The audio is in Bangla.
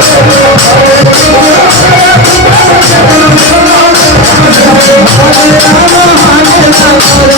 I'm